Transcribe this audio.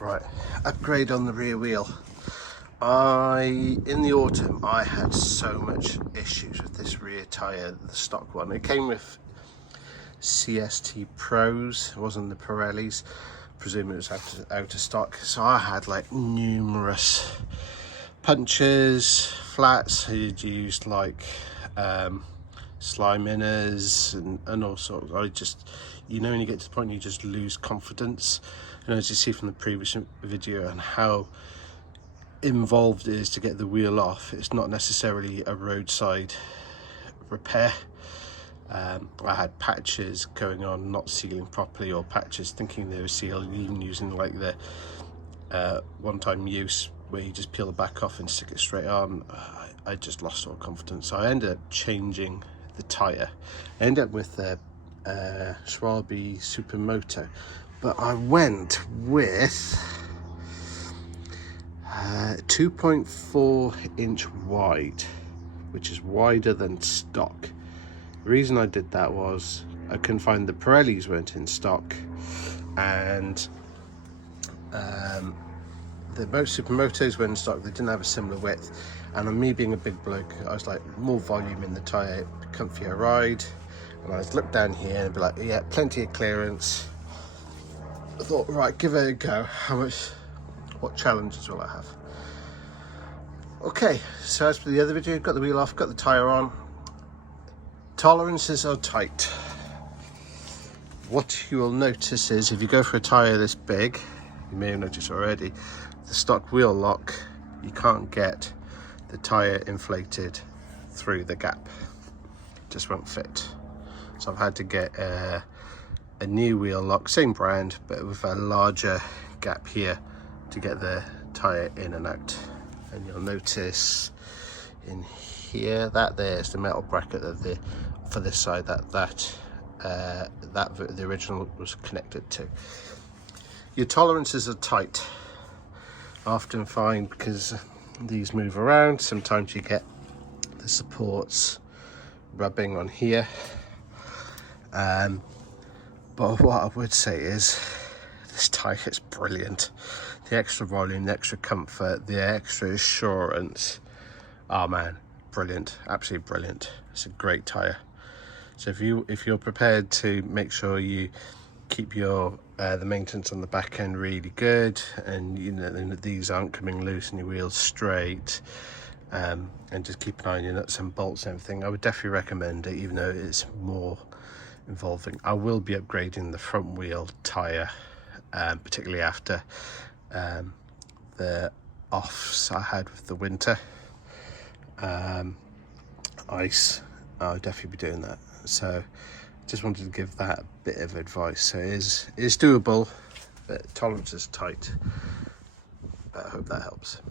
Right, upgrade on the rear wheel. In the autumn, I had so much issues with this rear tyre, the stock one. It came with CST Pros, it wasn't the Pirellis. Presume it was out of stock. So I had like numerous punches, flats. I'd used like slime inners and all sorts. I just, you know, when you get to the point you just lose confidence. And as you see from the previous video and how involved it is to get the wheel off, it's not necessarily a roadside repair. I had patches going on not sealing properly, or patches thinking they were sealed, even using like the one-time use where you just peel the back off and stick it straight on. I just lost all confidence, so I ended up changing the tyre. I ended up with a Schwalbe Supermoto, but I went with 2.4 inch wide, which is wider than stock. The reason I did that was I couldn't find the Pirellis, weren't in stock, and the most Supermotos were in stock. They didn't have a similar width, and on me being a big bloke, I was like, more volume in the tyre, comfier ride. And I was look down here and be like, yeah, plenty of clearance. I thought, right, give it a go. What challenges will I have? Okay, so as for the other video, got the wheel off, got the tyre on. Tolerances are tight. What you will notice is if you go for a tyre this big, you may have noticed already, the stock wheel lock, you can't get the tyre inflated through the gap. It just won't fit. So I've had to get a new wheel lock, same brand, but with a larger gap here to get the tyre in and out. And you'll notice in here that there's the metal bracket of for this side that the original was connected to. Your tolerances are tight. I often find, because these move around, sometimes you get the supports rubbing on here. But what I would say is this tyre is brilliant. The extra volume, the extra comfort, the extra assurance. Oh man, brilliant, absolutely brilliant. It's a great tyre. So if you're prepared to make sure you keep your the maintenance on the back end really good, and you know these aren't coming loose and your wheels straight, and just keep an eye on your nuts and bolts and everything, I would definitely recommend it, even though it's more involving. I will be upgrading the front wheel tyre, particularly after the offs I had with the winter ice. I'll definitely be doing that. So just wanted to give that bit of advice. So it is doable, but tolerance is tight. But I hope that helps.